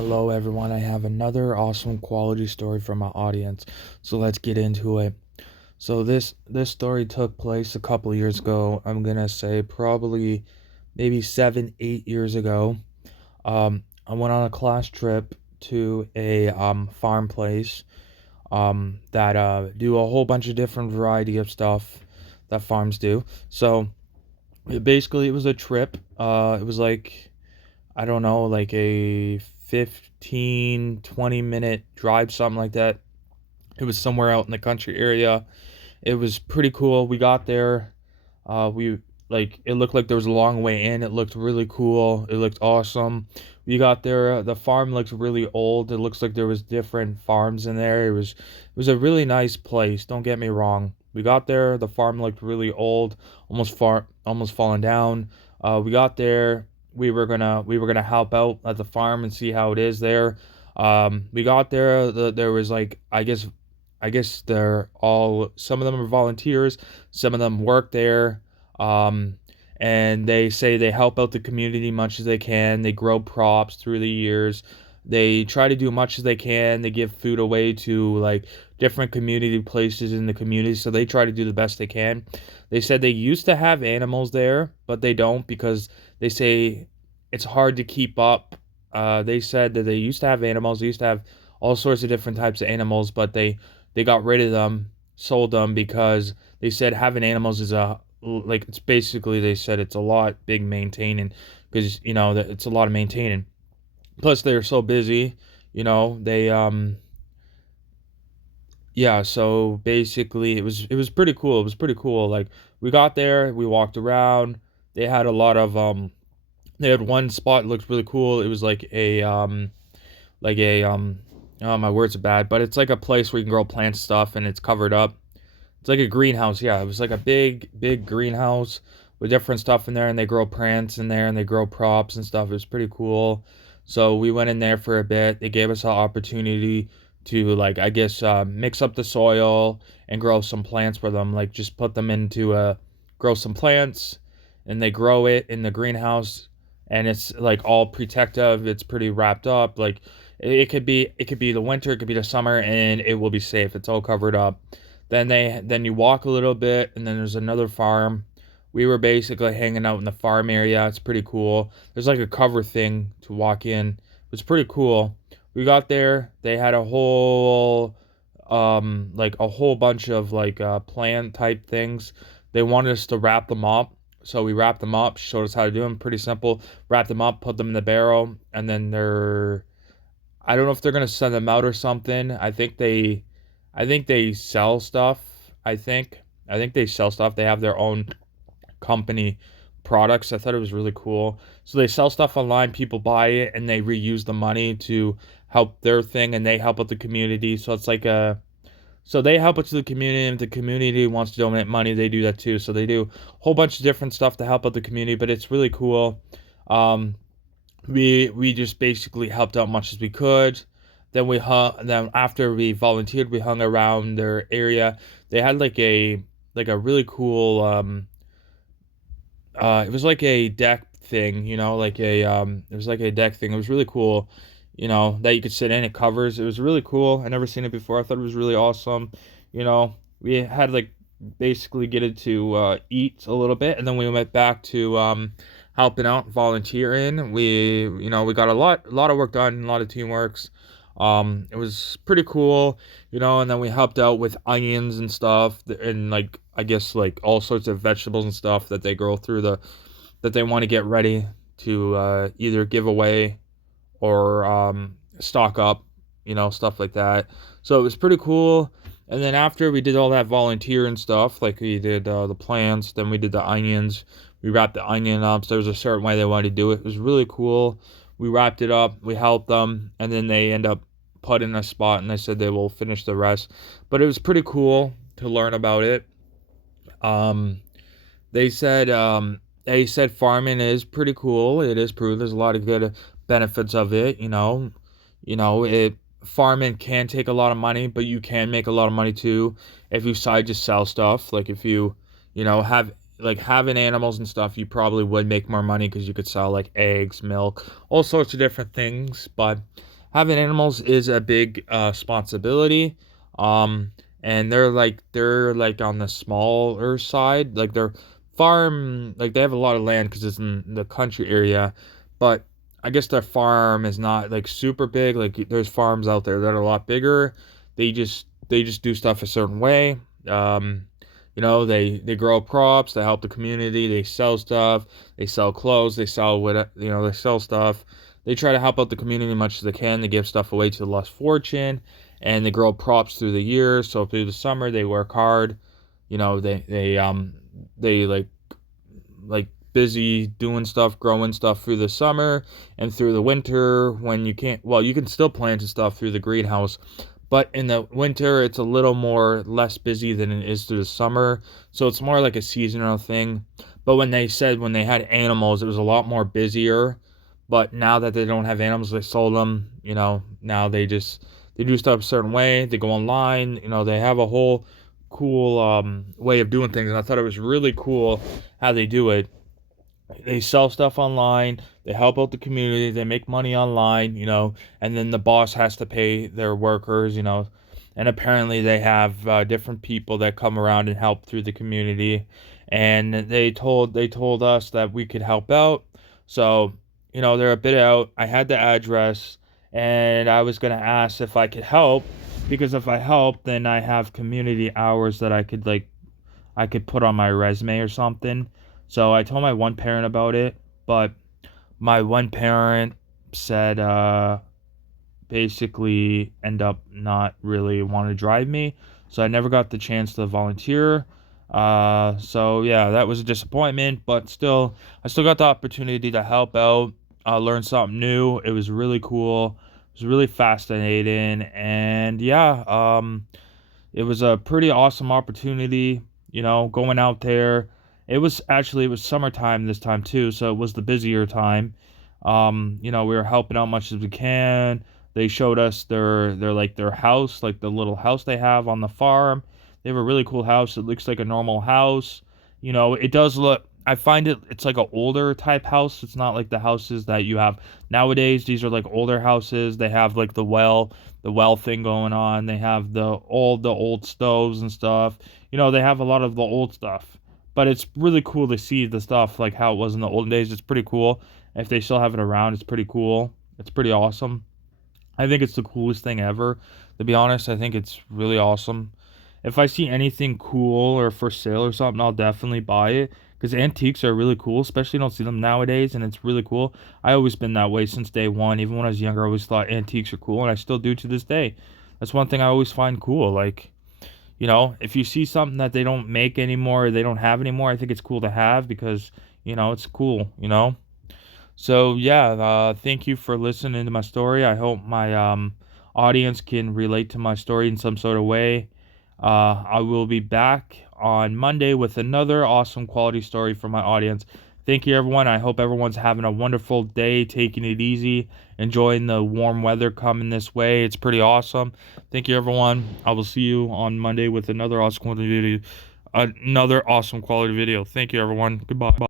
Hello, everyone. I have another awesome quality story from my audience. So let's get into it. So this story took place a couple years ago. I'm gonna say probably maybe 7, 8 years ago. I went on a class trip to a farm place that do a whole bunch of different variety of stuff that farms do. So basically, it was a trip. It was like I don't know, like a 15, 20 minute drive, something like that. It was somewhere out in the country area. It was pretty cool. We got there. We like it looked like there was a long way in. It looked really cool. It looked awesome. We got there. The farm looked really old. It looks like there was different farms in there. It was a really nice place. Don't get me wrong. We got there. The farm looked really old, almost fallen down. We got there. We were gonna help out at the farm and see how it is there. We got there. There was like I guess they're all some of them are volunteers, some of them work there. Um, and they say they help out the community much as they can. They grow props through the years. They try to do much as they can. They give food away to like different community places in the community, so they try to do the best they can. They said they used to have animals there, but they don't because they say it's hard to keep up. They said that they used to have animals. They used to have all sorts of different types of animals, but they got rid of them, sold them because they said having animals is a like it's basically they said it's a lot big maintaining because that it's a lot of maintaining. Plus they're so busy, they yeah, so basically it was pretty cool. It was pretty cool. Like we got there, we walked around. They had a lot of they had one spot that looked really cool. It was like a oh my words are bad, but it's like a place where you can grow plant stuff and it's covered up. It's like a greenhouse, yeah. It was like a big greenhouse with different stuff in there, and they grow plants in there and they grow props and stuff. It was pretty cool. So we went in there for a bit. They gave us an opportunity to like I guess mix up the soil and grow some plants for them. Like just put them into grow some plants, and they grow it in the greenhouse, and it's like all protective. It's pretty wrapped up. Like it could be the winter, it could be the summer, and it will be safe. It's all covered up. Then you walk a little bit, and then there's another farm. We were basically hanging out in the farm area. It's pretty cool. There's like a cover thing to walk in. It was pretty cool. We got there. They had a whole bunch of like plant type things. They wanted us to wrap them up. So we wrapped them up, showed us how to do them. Pretty simple. Wrap them up, put them in the barrel, and then I don't know if they're gonna send them out or something. I think they sell stuff. I think I think they sell stuff. They have their own company products. I thought it was really cool. So they sell stuff online, people buy it, and they reuse the money to help their thing, and they help out the community. So it's like a so they help out to the community, and if the community wants to donate money, they do that too. So they do a whole bunch of different stuff to help out the community, but it's really cool. Um, we just basically helped out much as we could. Then after we volunteered, we hung around their area. They had like a really cool it was like a deck thing, it was like a deck thing. It was really cool, that you could sit in. It covers. It was really cool. I never seen it before. I thought it was really awesome. We had like basically get it to eat a little bit, and then we went back to helping out, volunteering. We got a lot of work done, a lot of teamworks. It was pretty cool, and then we helped out with onions and stuff, and like I guess like all sorts of vegetables and stuff that they grow through that they want to get ready to either give away or stock up, stuff like that. So it was pretty cool. And then after we did all that volunteer and stuff, like we did the plants, then we did the onions. We wrapped the onion up. So there was a certain way they wanted to do it. It was really cool. We wrapped it up. We helped them, and then they end up put in a spot, and they said they will finish the rest. But it was pretty cool to learn about it. Um, they said farming is pretty cool. It is true. There's a lot of good benefits of it. It farming can take a lot of money, but you can make a lot of money too if you decide to sell stuff. Like if you have like having animals and stuff, you probably would make more money because you could sell like eggs, milk, all sorts of different things. But having animals is a big responsibility. Um, and they're like on the smaller side, like they're farm, like they have a lot of land because it's in the country area, but I guess their farm is not like super big. Like there's farms out there that are a lot bigger. They just do stuff a certain way. Um, they grow crops, they help the community, they sell stuff, they sell clothes, they sell what they sell stuff. They try to help out the community as much as they can. They give stuff away to the less fortunate, and they grow crops through the year. So through the summer, they work hard. They like busy doing stuff, growing stuff through the summer and through the winter when you can't. Well, you can still plant stuff through the greenhouse, but in the winter it's a little more less busy than it is through the summer. So it's more like a seasonal thing. But when they said when they had animals, it was a lot more busier. But now that they don't have animals, they sold them. Now they do stuff a certain way. They go online. They have a whole cool way of doing things, and I thought it was really cool how they do it. They sell stuff online, they help out the community, they make money online, and then the boss has to pay their workers, and apparently they have different people that come around and help through the community, and they told us that we could help out. So they're a bit out. I had the address, and I was gonna ask if I could help, because if I help, then I have community hours that I could put on my resume or something. So I told my one parent about it, but my one parent said basically end up not really want to drive me. So I never got the chance to volunteer. So yeah, that was a disappointment, but still, I still got the opportunity to help out, learn something new. It was really cool. It was really fascinating, and yeah, it was a pretty awesome opportunity, going out there. It was summertime this time too, so it was the busier time. We were helping out much as we can. They showed us their house, like the little house they have on the farm. They have a really cool house. It looks like a normal house. It does look. I find it's like an older type house. It's not like the houses that you have nowadays. These are like older houses. They have like the well thing going on. They have the old stoves and stuff. They have a lot of the old stuff. But it's really cool to see the stuff like how it was in the olden days. It's pretty cool. If they still have it around, it's pretty cool. It's pretty awesome. I think it's the coolest thing ever. To be honest, I think it's really awesome. If I see anything cool or for sale or something, I'll definitely buy it. Because antiques are really cool, especially you don't see them nowadays, and it's really cool. I always been that way since day one. Even when I was younger, I always thought antiques are cool, and I still do to this day. That's one thing I always find cool. Like, if you see something that they don't make anymore, or they don't have anymore, I think it's cool to have because, it's cool. So yeah, thank you for listening to my story. I hope my audience can relate to my story in some sort of way. I will be back on Monday with another awesome quality story for my audience. Thank you, everyone. I hope everyone's having a wonderful day, taking it easy, enjoying the warm weather coming this way. It's pretty awesome. Thank you, everyone. I will see you on Monday with another awesome quality video. Another awesome quality video. Thank you, everyone. Goodbye.